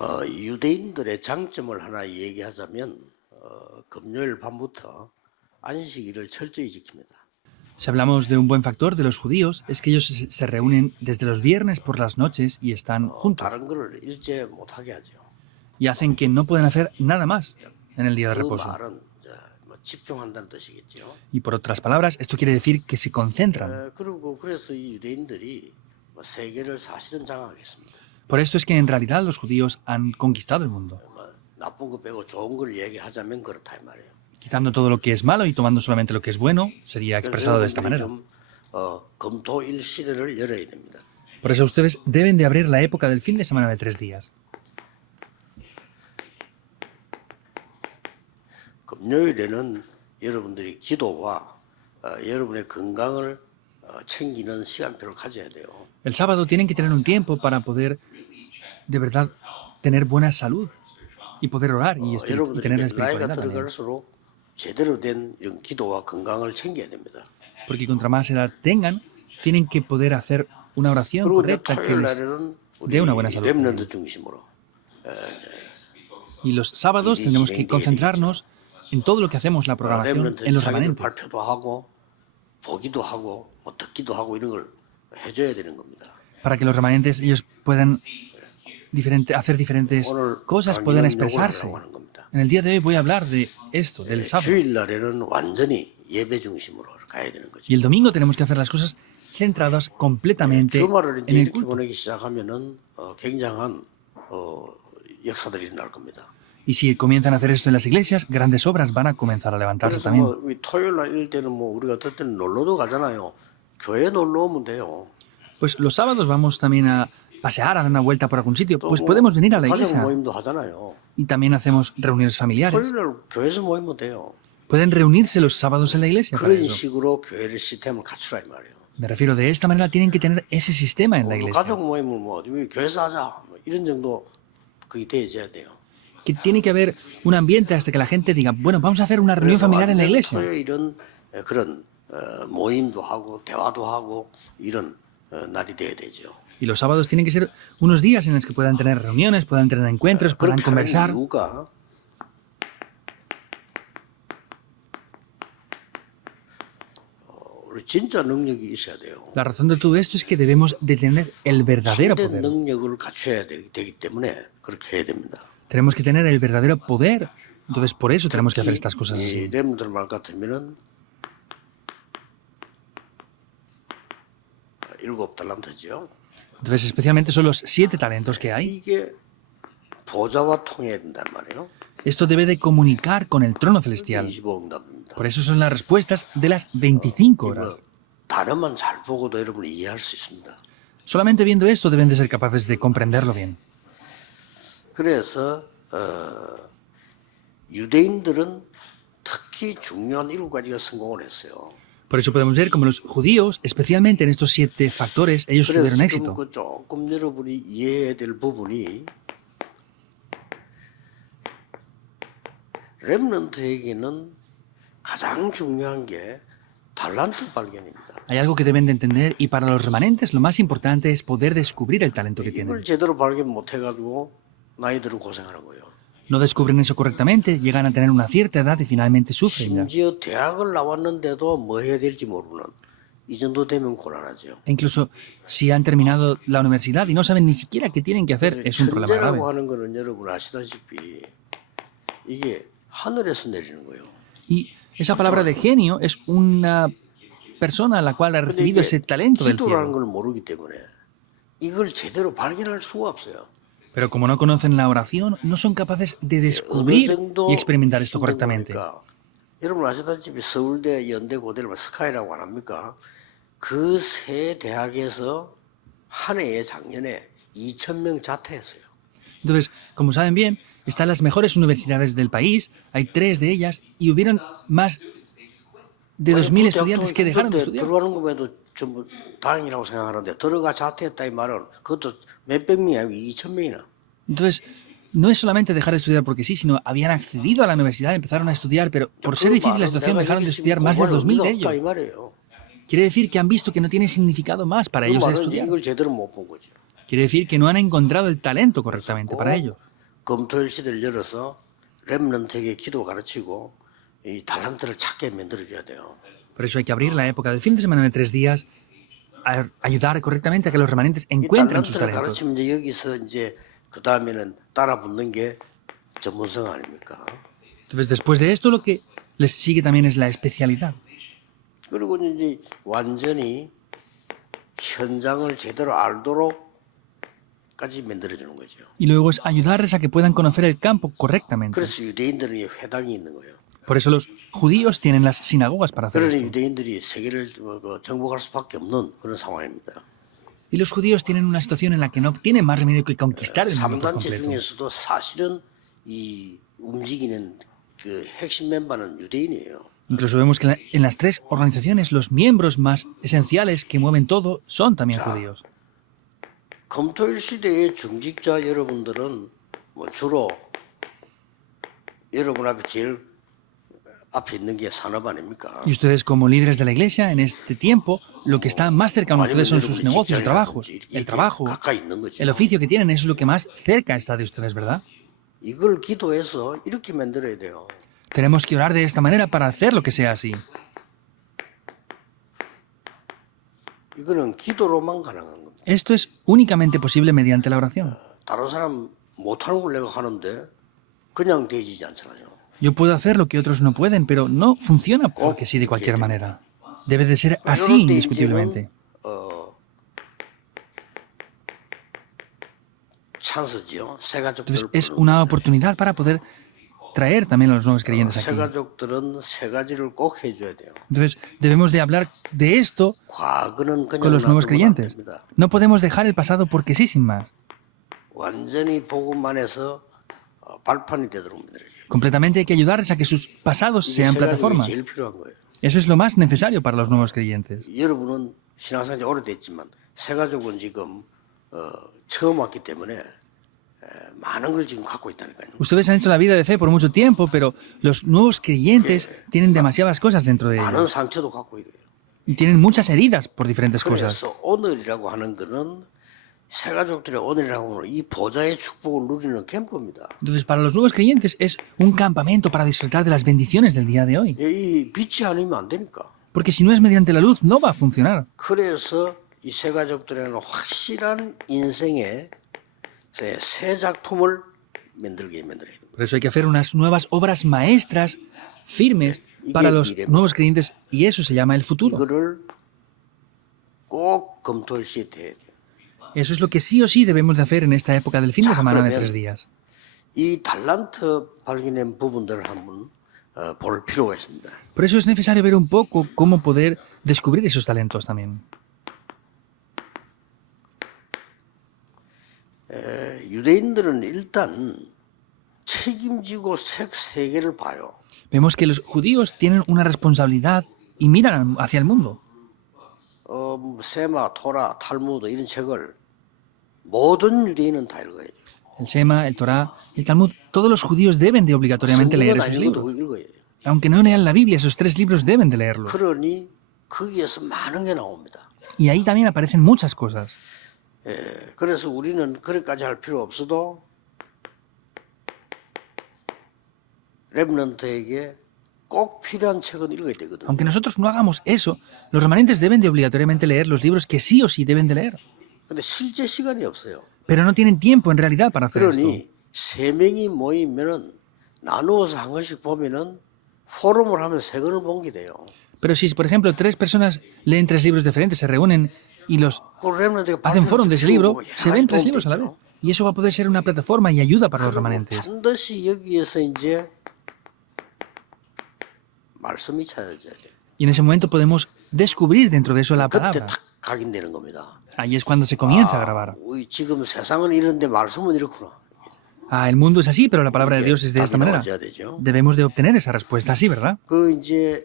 유대인들의 장점을 하나 얘기하자면 금요일 밤부터 안식일을 철저히 지킵니다. Si hablamos de un buen factor de los judíos, es que ellos se reúnen desde los viernes por las noches y están juntos 다른 걸 일제 못하게 하죠. y hacen que no pueden hacer nada más en el día de 그 reposo. 말은 집중한다는 뜻이겠죠. Y por otras palabras, esto quiere decir que se concentran. 그리고 그래서 이 유대인들이 세계를 사실은 장악했습니다. Por esto es que en realidad los judíos han conquistado el mundo, 나쁜 거 빼고 좋은 걸 얘기하자면 그렇다 이 말이에요. quitando todo lo que es malo y tomando solamente lo que es bueno, sería expresado de esta manera. 좀 검토일 시대를 열어야 됩니다. Por eso ustedes deben de abrir la época del fin de semana de 3 días. 금요일에는 여러분들이 기도와 여러분의 건강을 챙기는 시간표를 가져야 돼요. El sábado tienen que tener un tiempo para poder de verdad tener buena salud y poder orar y 여러분들이 tener la 나이가 espiritualidad también. 들어갈수록 제대로 된 이런 기도와 건강을 챙겨야 됩니다. Porque contra más edad tengan, tienen que poder hacer una oración 그리고 이제 correcta que 토요일 les 날에는 우리 dé una buena salud. 렘넌트 중심으로 Y los sábados tenemos que concentrarnos en todo lo que hacemos, la programación, 렘넌트 en los 자기들 remanentes, 발표도 하고 보기도 하고 듣기도 하고 이런 걸 해줘야 되는 겁니다. para que los remanentes ellos puedan hacer diferentes 오늘 cosas, puedan 강의는 expresarse. 요걸 하라고 하는 겁니다. En el día de hoy voy a hablar de esto, del sábado. 주일 날에는 완전히 예배 중심으로 가야 되는 거죠. Y el domingo tenemos que hacer las cosas centradas completamente 주말을 en 이제 el 이렇게 culto. 보내기 시작하면은 굉장한 역사들이 일어날 겁니다. Y si comienzan a hacer esto en las iglesias, grandes obras van a comenzar a levantarse 그래서 también. 뭐 토요일 날 이럴 때는 뭐 우리가 어떨 때는 놀러도 가잖아요. 교회 놀러 오면 돼요. Pues los sábados vamos también a pasear, a dar una vuelta por algún sitio. 또 Pues 뭐 podemos venir a la 가족 iglesia. 모임도 하잖아요. Y también hacemos reuniones familiares. 토요일 날 교회에서 모이면 돼요. Pueden reunirse los sábados en la iglesia para 그런 eso. 식으로 교회를 시스템을 갖추라 이 말이에요. Me refiero, de esta manera tienen que tener ese sistema en la iglesia. 가족 모임을 뭐 어디 교회에서 하자 뭐 이런 정도 그게 돼야 돼요. Que tiene que haber un ambiente hasta que la gente diga, bueno, vamos a hacer una reunión 그래서 familiar en la 완전 iglesia. 토요일은 그런 모임도 하고 대화도 하고 이런 날이 돼야 되죠. Y los sábados tienen que ser unos días en los que puedan tener reuniones, puedan tener encuentros, puedan 그렇게 하는 conversar. 이유가 우리 진짜 능력이 있어야 돼요. La razón de todo esto es que debemos de tener el verdadero 참된 poder. 능력을 갖춰야 되기 때문에 그렇게 해야 됩니다. Tenemos que tener el verdadero poder. Entonces, por eso tenemos que hacer estas cosas 이 así. 렘들 말 같으면은 7달란트죠. Entonces, especialmente son los 7 talentos que hay. 이게 보좌와 통해야 된단 말이에요. Esto debe de comunicar con el trono celestial. 25응답입니다. Por eso son las respuestas de las 25 horas. 단어만 잘 보고도 여러분이 이해할 수 있습니다. Solamente viendo esto deben de ser capaces de comprenderlo bien. 그래서 유대인들은 특히 중요한 7가지가 성공을 했어요. Por eso podemos ver como los judíos, especialmente en estos 7 factores, ellos 그래서 tuvieron 지금 éxito. 그 조금 여러분이 이해해야 될 부분이 렘넌트에게는 가장 중요한 게 달란트 발견입니다. Hay algo que deben de entender y para los remanentes lo más importante es poder descubrir el talento que tienen. 이걸 제대로 발견 못 해가지고 나이 들어 고생하는 거예요. No descubren eso correctamente, llegan a tener una cierta edad y finalmente sufren ya. 심지어 대학을 나왔는데도 뭐 해야 될지 모르는 이 정도 되면 곤란하죠. E incluso si han terminado la universidad y no saben ni siquiera qué tienen que hacer, es un problema grave. 천재라고 하는 거는 여러분 아시다시피 이게 하늘에서 내리는 거예요. Y esa palabra de genio es una persona a la cual ha 근데 recibido 이게 ese talento del 기도라는 cielo. 걸 모르기 때문에 이걸 제대로 발견할 수가 없어요. Pero como no conocen la oración, no son capaces de 어느 descubrir 정도 y experimentar esto 힘든 correctamente. 겁니까? 여러분 아시다시피 서울대, 연대, 고대를 스카이라고 안 합니까? 그 세 대학에서 한 해에 작년에 2,000명 자퇴했어요. Entonces, como saben bien, están las mejores universidades del país, hay 3 de ellas, y hubieron más de 2.000 estudiantes que dejaron de estudiar. 들어가는 것에도 전부 다행이라고 생각하는데 들어가 자퇴했다 이 말은 그것도 몇백 명이 아니고 2,000명이나. Entonces, no es solamente dejar de estudiar porque sí, sino habían accedido a la universidad, empezaron a estudiar, pero por ser difícil la situación dejaron de estudiar más de 2.000 de ellos. 이 말이에요. Quiere decir que han visto que no tiene significado más para 그 ellos el 말은 estudiar. 이걸 제대로 못 본 거죠. Quiere decir que no han encontrado el talento correctamente para ello. 검토일 시대를 열어서 렘넌트에게 기도 가르치고 이 달란트를 찾게 만들어줘야 돼요. Por eso hay que abrir la época del fin de semana de 3 días, a ayudar correctamente a que los remanentes 이 encuentren sus 달란트를 talentos. 가르치면 이제 여기서 이제 그 다음에는 따라 붙는 게 전문성 아닙니까? Entonces, después de esto, lo que les sigue también es la especialidad. 그리고 이제 완전히 현장을 제대로 알도록까지 만들어주는 거죠. Y luego es ayudarles a que puedan conocer el campo correctamente. 그래서 유대인들은 이 회당이 있는 거예요. Por eso los judíos tienen las sinagogas para hacer 그러니 esto. 유대인들이 세계를 정복할 수밖에 없는 그런 상황입니다. Y los judíos tienen una situación en la que no tienen más remedio que conquistar el mundo por 3단체 completo. 중에서도 사실은 이 움직이는 그 핵심 멤버는 유대인이에요. Incluso vemos que en las 3 organizaciones los miembros más esenciales que mueven todo son también judíos. 검토일 시대의 중직자 여러분들은 뭐 주로 여러분 앞에 제일 앞에 있는 게 산업 아닙니까? Y ustedes como líderes de la iglesia en este tiempo, lo que está más cercano a ustedes son sus negocios, trabajos. El trabajo, 가까이 있는 거죠. el oficio que tienen es lo que más cerca está de ustedes, ¿verdad? 이걸 기도해서 이렇게 만들어야 돼요. Tenemos que orar de esta manera para hacer lo que sea así. 이거는 기도로만 가능한 겁니다. Esto es únicamente posible mediante la oración. 다른 사람 못하는 걸 내가 하는데 그냥 되지지 않잖아요. Yo puedo hacer lo que otros no pueden, pero no funciona porque sí de cualquier manera. Debe de ser así 이럴 때 indiscutiblemente. 이제는 찬스지요. 새 Entonces 가족들 es una oportunidad para poder traer también a los nuevos creyentes 새 aquí. 가족들은 세 가지를 꼭 해줘야 돼요. Entonces debemos de hablar de esto 과거는 con 그냥 los nuevos 놔두면 안 creyentes. 됩니다. No podemos dejar el pasado porque sí, sin más. 완전히 복음만 해서 발판이 되도록 만들어줘요. Completamente hay que ayudarles a que sus pasados 이게 sean 세 가지가 plataformas. 제일 필요한 거예요. Eso es lo más necesario para los nuevos creyentes. 여러분은 신앙생활이 오래됐지만 새 가족은 지금 처음 왔기 때문에 많은 걸 지금 갖고 있다니까요. Ustedes han hecho la vida de fe por mucho tiempo, pero los nuevos creyentes tienen demasiadas cosas dentro de ellos. 많은 상처도 갖고 이래요. Y tienen muchas heridas por diferentes cosas. 그래서 오늘이라고 하는 거는 새 가족들의 오늘이라고 하는 이 보좌의 축복을 누리는 캠프입니다. Entonces, para los nuevos creyentes es un campamento para disfrutar de las bendiciones del día de hoy. 이 빛이 아니면 안 되니까. Porque si no es mediante la luz, no va a funcionar. 그래서 이 새 가족들에는 확실한 인생의 새 작품을 만들어야 돼요. Por eso hay que hacer unas nuevas obras maestras firmes para los nuevos creyentes y eso se llama el futuro. 이거를 꼭 검토할 시 돼야 돼요. Eso es lo que sí o sí debemos de hacer en esta época del fin de semana de 3 días. 이 달란트 발견된 부분들을 한번 볼 필요가 있습니다. Por eso es necesario ver un poco cómo poder descubrir esos talentos también. 유대인들은 일단 책임지고 색 세계를 봐요. Vemos que los judíos tienen una responsabilidad y miran hacia el mundo. 세마, 토라, 탈무드 이런 책을 모든 유대인은 다 읽어야 돼요. El Shema, el Torá, el Talmud, todos los judíos deben de obligatoriamente leer 성경은 esos 아니고도 libros. 읽어야 돼요. Aunque no lean la Biblia, esos 3 libros deben de leerlos. 그러니 거기에서 많은 게 나옵니다. Y ahí también aparecen muchas cosas. 그래서 우리는 그렇게까지 할 필요 없어도 렘넌트에게 꼭 필요한 책은 읽어야 되거든요. Aunque nosotros no hagamos eso, los remanentes deben de obligatoriamente leer los libros que sí o sí deben de leer. 근데 실제 시간이 없어요. Pero no tienen tiempo en realidad para hacer esto. 그러니 세 명이 모이면은 나누어서 한 권씩 보면은 포럼을 하면 세 권을 본 게 돼요. Pero si, por ejemplo, 3 personas leen 3 libros diferentes, se reúnen y los 그 렘넌트가 hacen forum de ese libro, 뭐 se ven 3 libros a la vez. Y eso va a poder ser una plataforma y ayuda para los remanentes. 반드시 여기에서 이제 말씀이 찾아져야 돼요. Y en ese momento podemos descubrir dentro de eso la 그때 palabra. 탁 각인되는 겁니다. Ahí es cuando se comienza a grabar. 우리 지금 세상은 이런데 말씀은 이렇구나. Ah, el mundo es así, pero la palabra de Dios es de esta 답이 manera. 나와줘야 되죠. Debemos de obtener esa respuesta así, ¿verdad? 그 이제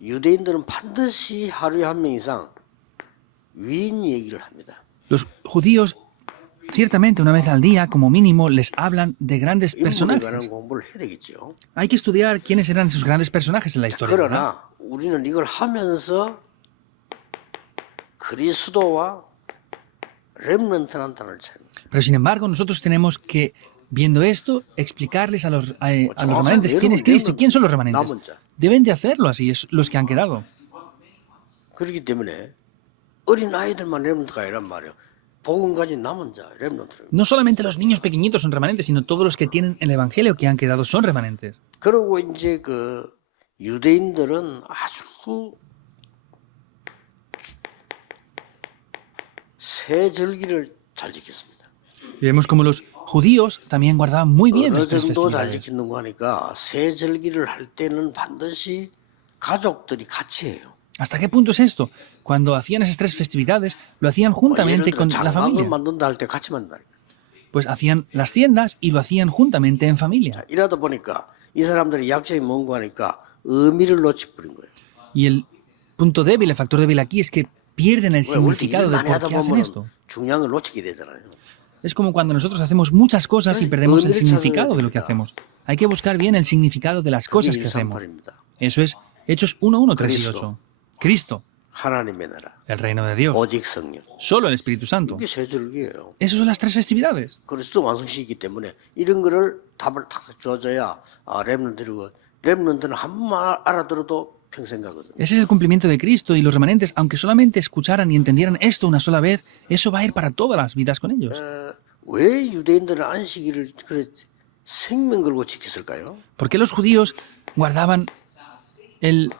유대인들은 반드시 하루에 한 명 이상 위인 얘기를 합니다. Los judíos, ciertamente una vez al día, como mínimo, les hablan de grandes 인물에 personajes. 관한 공부를 해야 되겠죠. Hay que estudiar quiénes eran esos grandes personajes en la historia, ¿verdad? 그러나 우리는 이걸 하면서 그리스도와 렘넌트란 단어를 쳐요. Pero sin embargo, nosotros tenemos que, viendo esto, explicarles a los remanentes quién es Cristo y quién son los remanentes. Deben de hacerlo así, es los que han quedado. 그렇기 때문에 어린 아이들만 렘넌트가 아니란 말이에요. 복음 가진 남은 자, 렘넌트를. No solamente los niños pequeñitos son remanentes, sino todos los que tienen el evangelio que han quedado son remanentes. 그리고 이제 그 유대인들은 아주 새 절기를 잘 지켰습니다. Y vemos como los judíos también guardaban muy bien 어느 estas 정도 잘 festividades. 지키는 거 하니까 새 절기를 할 때는 반드시 가족들이 같이 해요. ¿Hasta qué punto es esto? Cuando hacían esas tres festividades, lo hacían 예를 juntamente 들어 con la 장막을 familia. 만든다 할 때 같이 만든다. Pues hacían las tiendas y lo hacían juntamente en familia. 이러다 보니까 이 사람들이 약점이 뭔가 하니까 의미를 놓치버린 거예요. Y el punto débil, el factor débil aquí es que pierden el 왜 우리 significado 일 de 많이 por 하다 qué hacen 보면 esto. 중요한 걸 놓치게 되잖아요. Es como cuando nosotros hacemos muchas cosas y perdemos el 의미를 significado 찾아야 de lo que 됩니다. hacemos. Hay que buscar bien el significado de las cosas 그게 que hacemos. 138입니다. Eso es Hechos 1, 1, 3 y Cristo. 8. Cristo, 하나님의 나라, el reino de Dios, 오직 성령. solo el Espíritu Santo. 이게 새 절기예요. Esas son las tres festividades. 그리스도 완성시키기 때문에 이런 거를 답을 탁 줘줘야 렘넌트는 한 번만 알아들어도 평생 가거든요. Ese es el cumplimiento de Cristo y los remanentes, aunque solamente escucharan y entendieran esto una sola vez, eso va a ir para todas las vidas con ellos. 왜 유대인들은 안식일을 그래 생명 걸고 지켰을까요? ¿Por qué los judíos guardaban el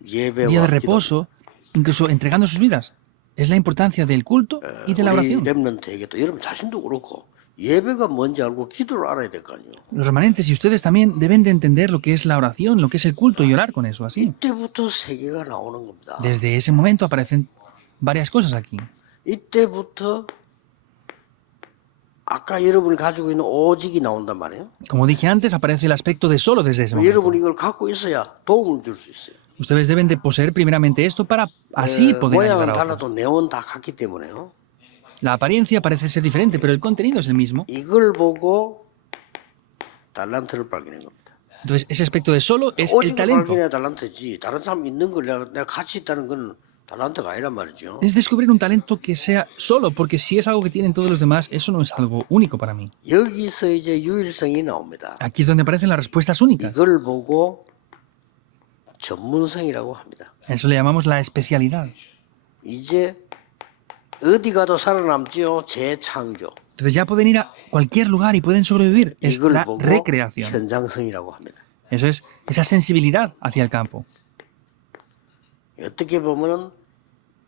día de 예배와 기도. reposo, incluso entregando sus vidas? Es la importancia del culto y de la 우리 oración. 렘넌트에게 또 여러분 자신도 그렇고 예배가 뭔지 알고 기도를 알아야 될 거 아니에요. Los remanentes y ustedes también deben de entender lo que es la oración, lo que es el culto y orar con eso, así. 이때부터 세계가 나오는 겁니다. Desde ese momento aparecen varias cosas aquí. 이때부터 아까 여러분이 가지고 있는 오직이 나온단 말이에요. Como dije antes, aparece el aspecto de solo desde ese momento. 여러분이 이걸 갖고 있어야 도움을 줄 수 있어요. Ustedes deben de poseer primeramente esto para así poder ayudar 모양은 a otros. 달라도 내용은 다 같기 때문에요. La apariencia parece ser diferente, pero el contenido es el mismo. 이걸 보고 달란트를 발견한 겁니다. Entonces, ese aspecto de solo es el 오직을 talento. 발견해야 달란트지. 다른 사람 있는 걸 내가 같이 있다는 건 달란트가 아니란 말이죠. Es descubrir un talento que sea solo, porque si es algo que tienen todos los demás, eso no es algo único para mí. 여기서 이제 유일성이 나옵니다. Aquí es donde aparecen las respuestas únicas. 이걸 보고 전문성이라고 합니다. Eso le llamamos la especialidad. 이제 어디 가도 살아남지요. 재창조. Entonces ya pueden ir a cualquier lugar y pueden sobrevivir. Es 이걸 la 보고 recreación. 현장성이라고 합니다. Eso es esa sensibilidad hacia el campo. 어떻게 보면은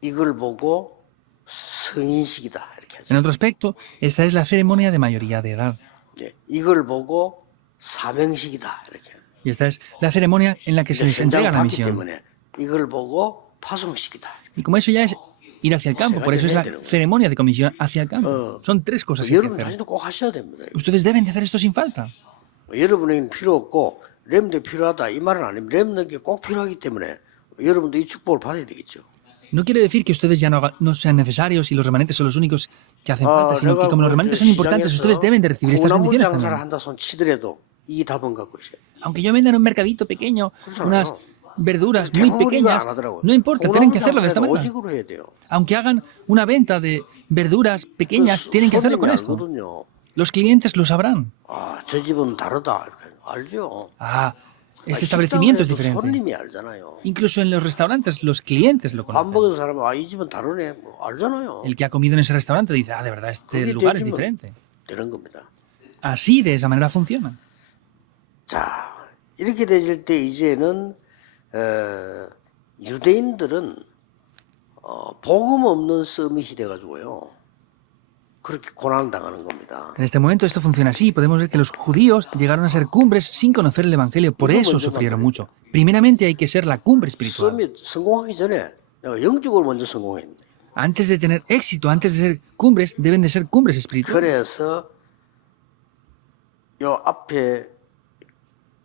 이걸 보고 성인식이다 이렇게 하죠. En otro aspecto, esta es la ceremonia de mayoría de edad. 예, 이걸 보고 사명식이다 이렇게. Y esta es la ceremonia en la que se les entrega 현장을 la 봤기 misión. 때문에 이걸 보고 파송식이다. Y como eso ya es ir hacia el campo, por eso es la ceremonia de comisión hacia el campo. Son tres cosas que hay que 여러분 hacer. 자신도 꼭 하셔야 됩니다. Ustedes deben de hacer esto sin falta. 여러분에게는 필요 없고 렘도 필요하다 이 말은 아닙니다. 렘에게 꼭 필요하기 때문에 여러분도 이 축복을 받아야 되겠죠. No quiere decir que ustedes ya no sean necesarios y los remanentes son los únicos que hacen falta, sino que como los remanentes son importantes, ustedes deben de recibir estas 콩나물 bendiciones 장사를 también. 한다 손 치더라도 이 답은 갖고 있어요. Aunque yo venda en un mercadito pequeño unas verduras muy 대부분 이거 pequeñas, 안 하더라고요. no importa, tienen que 콩나물 hacerlo de esta 장사는 manera. 오직으로 해야 돼요. Aunque hagan una venta de verduras pequeñas, tienen que hacerlo con 손님이 esto. 알거든요. Los clientes lo sabrán. 아, 저 집은 다르다 이렇게 알죠. Ah, este establecimiento es 식당에서 diferente. 손님이 알잖아요. Incluso en los restaurantes, los clientes lo 밥 conocen. 먹은 사람은 아, 이 집은 다르네. 뭐 알잖아요. El que ha comido en ese restaurante dice, ah, de verdad, este 그게 lugar es 되지면 diferente. 되는 겁니다. Así, de esa manera funciona. 자, 이렇게 되질 때 이제는 유대인들은 복음 없는 서밋이 돼가지고요. 그렇게 고난을 당하는 겁니다. En este momento esto funciona así. Podemos ver que los judíos llegaron a ser cumbres sin conocer el Evangelio. Por eso sufrieron mucho. Primeramente hay que ser la cumbre espiritual. 서밋 성공하기 전에 내가 영적으로 먼저 성공했네. Antes de tener éxito, antes de ser cumbres, deben de ser cumbres espirituales. 그래서 요 앞에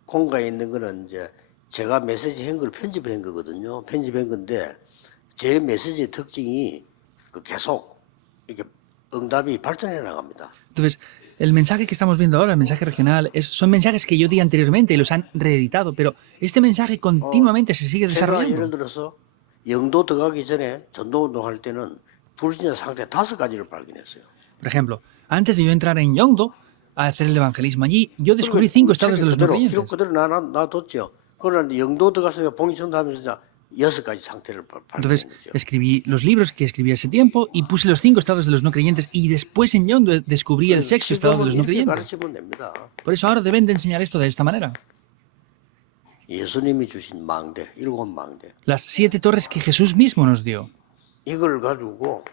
공간에 있는 거는 이제 제가 메시지 한 걸 편집한 거거든요. 편집한 건데 제 메시지의 특징이 계속 이렇게 응답이 발전해 나갑니다. Entonces, el mensaje que estamos viendo ahora, el mensaje regional, son mensajes que yo di anteriormente y los han reeditado, pero este mensaje continuamente se sigue 제가 예를 desarrollando. 들어서 영도 들어가기 전에 전도 운동할 때는 불신자 상태 5가지를 발견했어요. Por ejemplo, antes de yo entrar en Yongdo a hacer el evangelismo allí, yo descubrí 5 estados de los no creyentes. 기록 그대로 놔뒀죠. 그러나 영도 들어가서 봉인청도하면서 6가지 상태를 Entonces 발견했죠. escribí los libros que escribí ese tiempo y puse los 5 estados de los no creyentes y después en Yongdo descubrí el 6º estado de los no 이렇게 creyentes. 가르치면 됩니다. Por eso ahora deben de enseñar esto de esta manera. 예수님이 주신 망대, 7망대. Las 7 torres que Jesús mismo nos dio. 이걸 가지고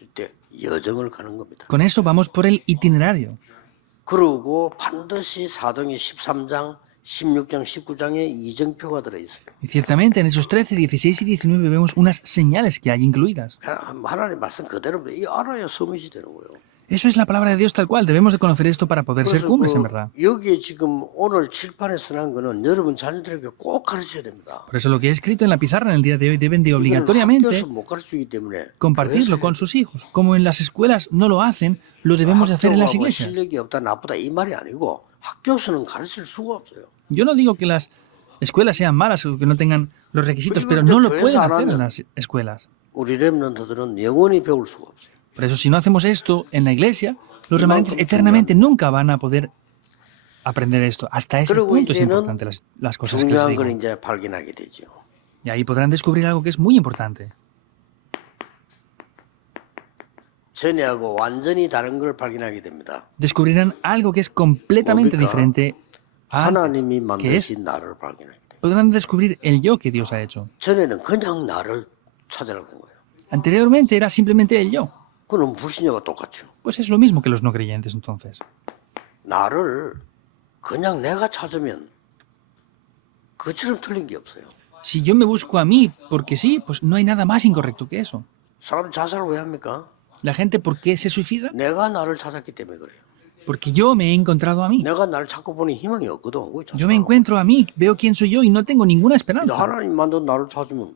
이때 여정을 가는 겁니다. Con eso vamos por el itinerario. 그리고 반드시 사도행전 13장, 16장, 19장에 이정표가 들어있어요. Y ciertamente en esos 13, 16 y 19 vemos unas señales que hay incluidas. 하나님 말씀 그대로 이 알아야 서밋이 되는 거예요. Eso es la palabra de Dios tal cual. Debemos de conocer esto para poder ser 그래서 cumbres, en verdad. 여기에 지금 오늘 칠판에서 난 거는 여러분 자녀들에게 꼭 가르쳐야 됩니다. Por eso lo que he escrito en la pizarra en el día de hoy deben de 이거는 obligatoriamente 학교에서 못 가르치기 때문에 compartirlo con sus hijos. Como en las escuelas no lo hacen, lo debemos de hacer en las 학교가 뭐 iglesias. 실력이 없다 나쁘다 이 말이 아니고 학교에서는 가르칠 수가 없어요. Yo no digo que las escuelas sean malas o que no tengan los requisitos, pero no lo pueden hacer en las escuelas. 우리 렘넌트들은 영원히 배울 수가 없어요. Por eso si no hacemos esto en la iglesia, los remanentes eternamente nunca van a poder aprender esto. Hasta ese 그리고 punto es 이제는 importante las cosas que les 중요한 digo. 걸 이제 발견하게 되죠. Y ahí podrán descubrir algo que es muy importante. 전에하고 완전히 다른 걸 발견하게 됩니다. Descubrirán algo que es completamente 뭡니까? diferente a 하나님이 que es. 만드신 나를 발견하게 돼요. Podrán descubrir el yo que Dios ha hecho. 전에는 그냥 나를 찾으라고 한 거예요. Anteriormente era simplemente el yo. 그럼 불신자가 똑같죠. Pues es lo mismo que los no creyentes entonces. 나를 그냥 내가 찾으면 그처럼 틀린 게 없어요. Si yo me busco a mí porque sí, pues no hay nada más incorrecto que eso. 사람 자살을 왜 합니까? La gente, ¿por qué se suicida? 내가 나를 찾았기 때문에 그래요. Porque yo me he encontrado a mí. 내가 나를 찾고 보니 희망이 없거든. 왜 Yo me 자살하고. encuentro a mí, veo quién soy yo y no tengo ninguna 근데 esperanza. 하나님 만든 나를 찾으면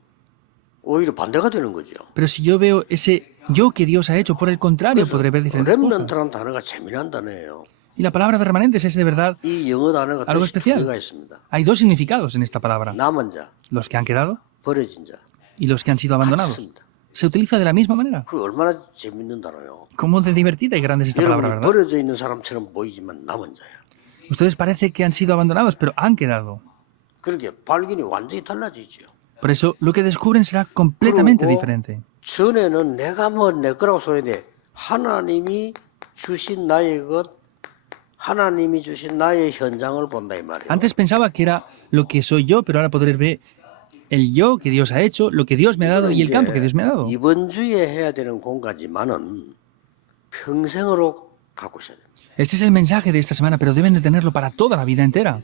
오히려 반대가 되는 거죠. Pero si yo veo ese yo que Dios ha hecho, por el contrario, podré ver diferentes cosas. 렘넌트라는 단어가 재미난 단어예요. Y la palabra de remanentes es de verdad 이 영어 단어가 algo 뜻이 두 especial. 개가 있습니다. Hay 2 significados en esta palabra. 남은 자, Los que han quedado 버려진 자. y los que han sido abandonados. 같습니다. Se utiliza de la misma manera. 그 얼마나 재밌는 단어요. Cómo de divertida y grande es esta palabra, 여러분이 ¿verdad? 버려져 있는 사람처럼 보이지만 남은 자야. Ustedes parece que han sido abandonados, pero han quedado. 그렇게 발견이 완전히 달라지죠. Por eso lo que descubren será completamente 그리고 diferente. 전에는 내가 뭐 내 거라고 소리인데 하나님이 주신 나의 것, 하나님이 주신 나의 현장을 본다 이 말이에요. Antes pensaba que era lo que soy yo, pero ahora podré ver el yo que Dios ha hecho, lo que Dios me ha dado y el campo que Dios me ha dado. 이번 주에 해야 되는 공까지만은 평생으로 갖고 있어야 됩니다. Este es el mensaje de esta semana, pero deben de tenerlo para toda la vida entera.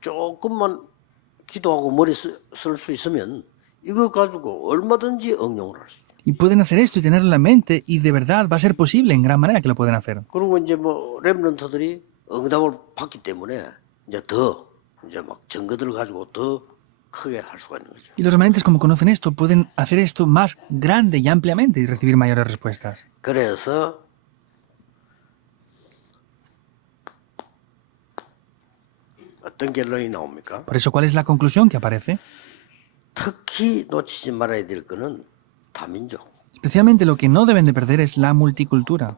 조금만 기도하고 머리 쓸 수 있으면 이거 가지고 얼마든지 응용을 할 수 있어요. Y pueden hacer esto y tenerlo en la mente, y de verdad va a ser posible en gran manera que lo pueden hacer. 그리고 이제 뭐 렘넌트들이 응답을 받기 때문에 이제 더 이제 막 증거들을 가지고 더 크게 할 수가 있는 거죠. Y los remanentes, como conocen esto, pueden hacer esto más grande y ampliamente y recibir mayores respuestas. 그래서 어떤 결론이 나옵니까? Por eso, ¿cuál es la conclusión que aparece? 특히 놓치지 말아야 될 거는 다민족. Especialmente lo que no deben de perder es la multicultura.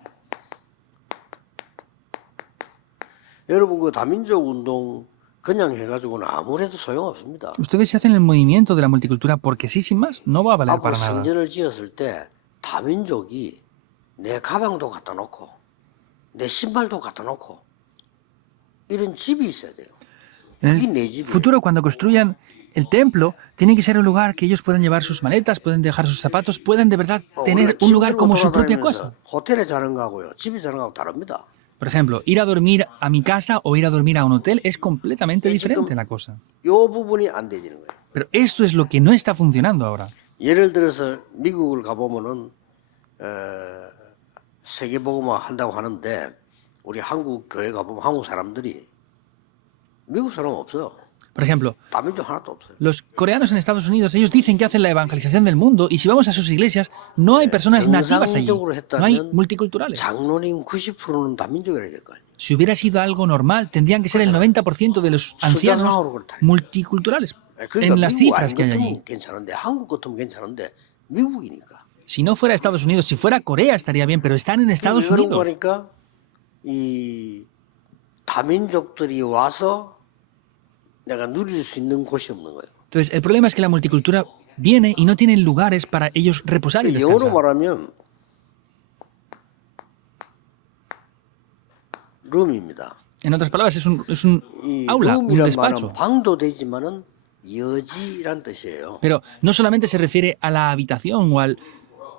여러분 그 다민족 운동 그냥 해가지고는 아무래도 소용없습니다. Ustedes se hacen el movimiento de la multicultura porque sí, sin más, no va a valer 앞으로 para nada. 성전을 지었을 때 다민족이 내 가방도 갖다 놓고 내 신발도 갖다 놓고 이런 집이 있어야 돼요. En 그게 내 el 집이에요. futuro, cuando construyan el templo, tiene que ser un lugar que ellos puedan llevar sus maletas, pueden dejar sus zapatos, pueden de verdad tener un lugar como su propia casa. 호텔에 자는 거하고요, 집에 자는 거하고 다릅니다. Por ejemplo, ir a dormir a mi casa o ir a dormir a un hotel es completamente diferente la cosa. 요 부분이 안 되지는 거예요. Pero esto es lo que no está funcionando ahora. 예를 들어서 미국을 가보면은 세계복음화 한다고 하는데 우리 한국 교회 가보면 한국 사람들이 미국 사람 없어요. Por ejemplo, 다민족 하나도 없어요. los coreanos en Estados Unidos, ellos dicen que hacen la evangelización del mundo y si vamos a sus iglesias, no hay personas nativas allí, 정상적으로 no hay 했다면 multiculturales. 장로님 90%는 다민족이라 될 거 아니에요. Si hubiera sido algo normal, tendrían que ser el 90% de los ancianos multiculturales. 그러니까 en las 미국 cifras 아닌 que hay 같으면 allí. 괜찮은데 한국 같으면 괜찮은데 미국이니까. Si no fuera Estados Unidos, si fuera Corea estaría bien, pero están en 왜 Estados 그런 거 Unidos. 보니까 이 다민족들이 와서 내가 누릴 수 있는 곳이 없는 거예요. Entonces, el problema es que la multicultura viene y no tienen lugares para ellos reposar y 영어로 descansar. 말하면 룸입니다. En otras palabras, es un 이 aula, un 룸이란 despacho. 말은 방도 되지만은 여지란 뜻이에요. Pero no solamente se refiere a la habitación o al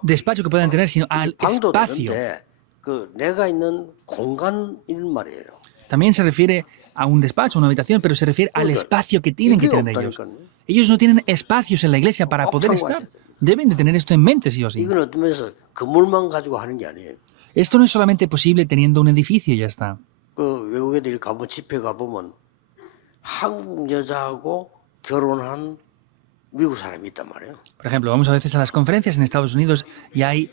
despacho que puedan tener, sino al 방도 espacio. 되는데 그 내가 있는 공간인 말이에요. También se refiere a un despacho, una habitación, pero se refiere al espacio que tienen que 이게 tener ellos. 없다니까요. Ellos no tienen espacios en la iglesia para poder estar. Deben de tener esto en mente, sí o sí. 이건 어떤 면에서 건물만 가지고 하는 게 아니에요. Esto no es solamente posible teniendo un edificio y ya está. 그 외국 애들이 가보면 집회 가보면 한국 여자하고 결혼한 미국 사람이 있단 말이에요. Por ejemplo, vamos a veces a las conferencias en Estados Unidos y hay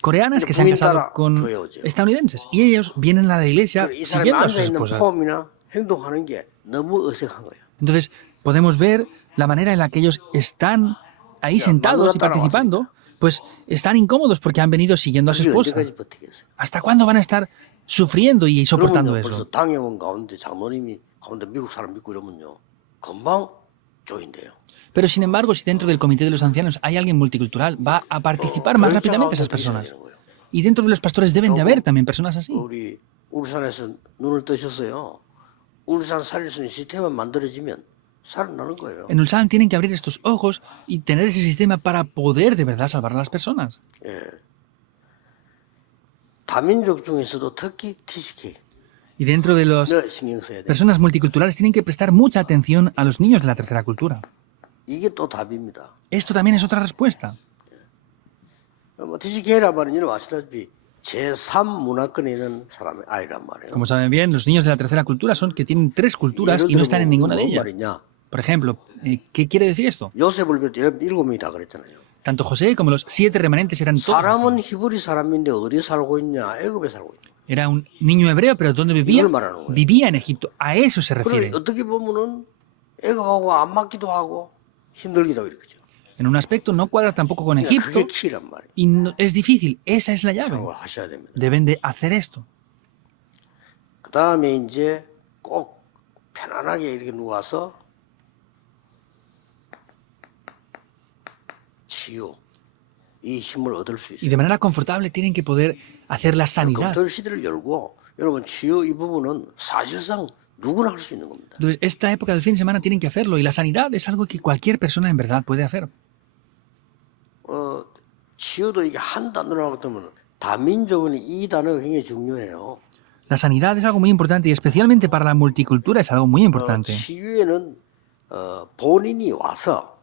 coreanas que se han casado con estadounidenses y ellos vienen a la iglesia 이 사람이 siguiendo a sus 앉아있는 esposas. 폼이나 행동하는 게 너무 어색한 거예요. Entonces, podemos ver la manera en la que ellos están ahí sentados y participando, pues están incómodos porque han venido siguiendo a su 이게 esposa. 언제까지 버티겠어요? ¿Hasta cuándo van a estar sufriendo y soportando 그러면요 벌써 eso? 당회원 가운데 장로님이 가운데 미국 사람 믿고 이러면요 금방 조인돼요. Pero sin embargo, si dentro del comité de los ancianos hay alguien multicultural, va a participar más rápidamente esas personas. Y dentro de los pastores deben de haber también personas así. 우리 울산에서 눈을 뜨셨어요. 울산 살릴 수 있는 시스템만 만들어지면 살아나는 거예요. En Ulsan tienen que abrir estos ojos y tener ese sistema para poder de verdad salvar a las personas. 예. 다민족 중에서도 특히 TCK Y dentro de las 너 신경 써야 돼. personas multiculturales tienen que prestar mucha atención a los niños de la tercera cultura. 이게 또 답입니다. Esto también es otra respuesta. 뭐 TCK란 말은 여러분 아시다시피 제3 문화권에 있는 사람의 아이란 말이에요. Como saben bien, los niños de la tercera cultura son que tienen 3 culturas y no están en ninguna de 뭔 ellas. 말이냐? Por ejemplo, ¿qué quiere decir esto? 요셉을 비롯해 7명이 다 그랬잖아요. Tanto José como los 7 remanentes eran todos así. 사람은 히브리 사람인데 어디 살고 있냐? 애굽에 살고 있냐? Era un niño hebreo, pero ¿dónde vivía? 이걸 말하는 거예요. Vivía en Egipto. A eso se refiere. 그러니 어떻게 보면은 애굽하고 안 맞기도 하고 힘들기도 하고 이렇게죠. En un aspecto no cuadra tampoco con 그러니까 Egipto 그게 키란 말이에요. y es difícil. Esa es la llave. 그걸 하셔야 됩니다. Deben de hacer esto. 그 다음에 이제 꼭 편안하게 이렇게 누워서 치유 이 힘을 얻을 수 Y 있어요. de manera confortable tienen que poder hacer la sanidad. 검토 시대를 열고 여러분 치유 이 부분은 사실상 누구나 할 수 있는 겁니다. Entonces, esta época del fin de semana tienen que hacerlo y la sanidad es algo que cualquier persona en verdad puede hacer. 치유도 이게 한 단어로 하면 다민족은 이 단어가 굉장히 중요해요. La sanidad es algo muy importante y especialmente para la multicultura es algo muy importante. 치유에는 본인이 와서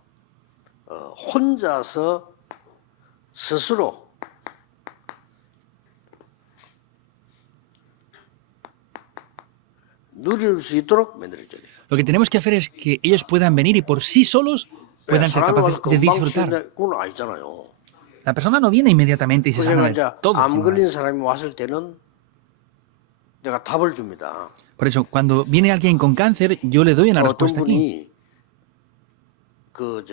혼자서 스스로 누릴 수 있도록 만들어줘야 돼요. Lo que tenemos que hacer es que ellos puedan venir y por sí solos puedan ser 사람이 capaces 와서 de 금방 disfrutar. 치유는 그건 아니잖아요. La persona no viene inmediatamente y se sana 그러니까 de 이제 todo. 암 sino- 걸린 사람이 왔을 때는 내가 답을 줍니다. Por eso, cuando viene alguien con cáncer, yo le doy una 어떤 respuesta aquí. 분이 그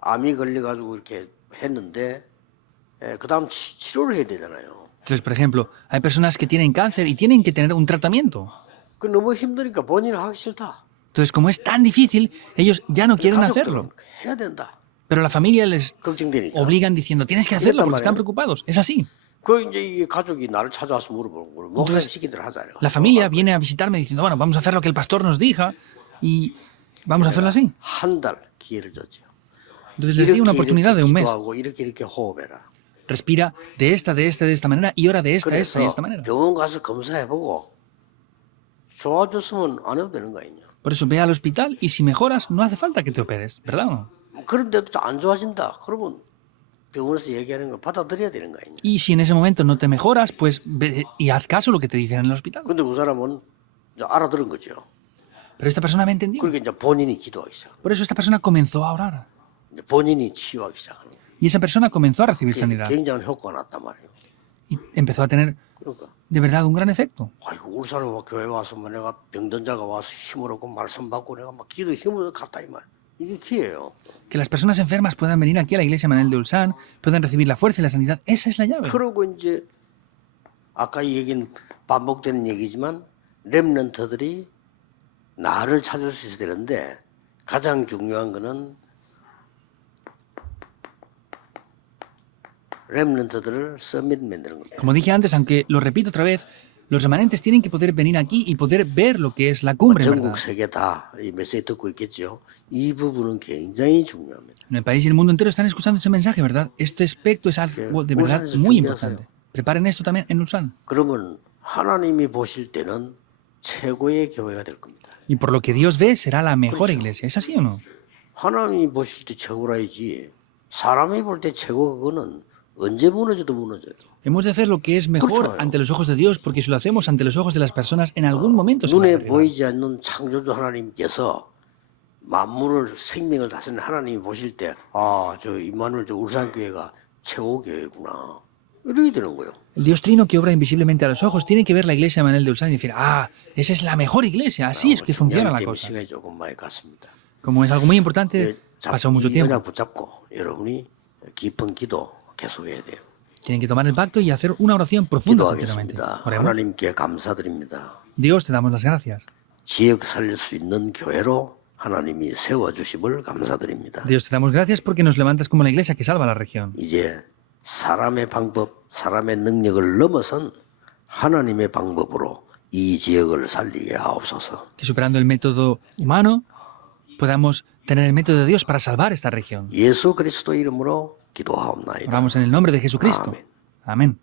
암이 걸려가지고 이렇게 했는데 그 다음 치료를 해야 되잖아요. Entonces, por ejemplo, hay personas que tienen cáncer y tienen que tener un tratamiento. 그 너무 힘드니까 본인은 하기 싫다. Entonces, como es tan difícil, ellos ya no quieren hacerlo. 가족들은 해야 된다. Pero la familia les 걱정되니까. obligan diciendo, tienes que hacerlo porque están preocupados. Es así. 그 이제 이 가족이 나를 찾아와서 물어보는 걸 목사님 시킨 대로 하자. La familia viene a visitarme diciendo, bueno, vamos a hacer lo que el pastor nos diga y vamos a hacerlo así. 한달 기회를 줬죠. Entonces les di una oportunidad de un mes. 기도하고 이렇게 호흡해라. Respira de esta manera y ora de esta y 그래서 esta manera. 병원 가서 검사해보고 좋아졌으면 안 해도 되는 거 아니냐. Por eso ve al hospital y si mejoras, no hace falta que te operes, ¿verdad o no? 그런데도 안 좋아진다. 그러면 병원에서 얘기하는 걸 받아들여야 되는 거 아니냐. Y si en ese momento no te mejoras, pues ve y haz caso a lo que te dicen en el hospital. 근데 그 사람은 이제 알아들은 거죠. Pero esta persona me entendió. 그러니까 이제 본인이 기도하기 시작. Por eso esta persona comenzó a orar. 이제 본인이 치유하기 시작하는 거예요. Y esa persona comenzó a recibir sanidad. 굉장한 효과가 났단 말이에요. Y empezó a tener 그러니까 de verdad un gran efecto. 아이고 울산에 교회 와서 뭐 내가 병든자가 와서 힘을 얻고 말씀 받고 내가 막 기도 힘을 갖다 이 말. 이게 기회예요. Que las personas enfermas puedan venir aquí a la iglesia Manuel de Ulsan, puedan recibir la fuerza y la sanidad. Esa es la llave. 그러고 이제 아까 이 얘기는 반복되는 얘기지만 렘넌트들이 나를 찾을 수 있어야 되는데 가장 중요한 거는 렘넌트들을 서밋 만드는 겁니다. Como dije antes, aunque lo repito otra vez, los remanentes tienen que poder venir aquí y poder ver lo que es la cumbre, en 전국 verdad. 세계 다 이 메시지 듣고 있겠죠. 이 부분은 굉장히 중요합니다. En el país y el mundo entero están escuchando ese mensaje, ¿verdad? Este aspecto es algo de verdad Ulsan에서 muy 준비하세요. importante. Preparen esto también en Ulsan. 그러면 하나님이 보실 때는 최고의 교회가 될 겁니다. Y por lo que Dios ve, será la mejor iglesia. ¿Es así o no? 하나님이 보실 때 최고라야지 사람이 볼 때 최고 그거는 언제 무너져도 무너져요. Hemos de hacer lo que es mejor Krótko. ante los ojos de Dios, porque si lo hacemos ante los ojos de las personas, en algún momento se va a 눈에 derribar. 보이지 않는 창조주 하나님께서 만물을 생명을 다스리는 하나님이 보실 때 아, 저 임마누엘 저 울산교회가 최고 교회구나. 이렇게 되는 거예요. El Dios Trino que obra invisiblemente a los ojos tiene que ver la iglesia de Manuel de Ulsan y decir, ah, esa es la mejor iglesia, así es que funciona la 때문에 cosa. 시간이 조금 많이 갔습니다. Como es algo muy importante, pasó mucho 이 tiempo. 언약 붙잡고 여러분이 깊은 기도 계속해야 돼요. Tienen que tomar el pacto y hacer una oración profunda. Continuamente. 기도하겠습니다. Oremos. 하나님께 감사드립니다. Dios, te damos las gracias. 지역 살릴 수 있는 교회로 하나님이 세워주심을 감사드립니다. Dios, te damos gracias porque nos levantas como la iglesia que salva la región. 이제 사람의 방법, 사람의 능력을 넘어선 하나님의 방법으로 이 지역을 살리게 하옵소서. Que superando el método humano, podamos tener el método de Dios para salvar esta región. 예수 그리스도 이름으로 기도하옵나이다. Oramos en el nombre de Jesucristo. Amén. Amén.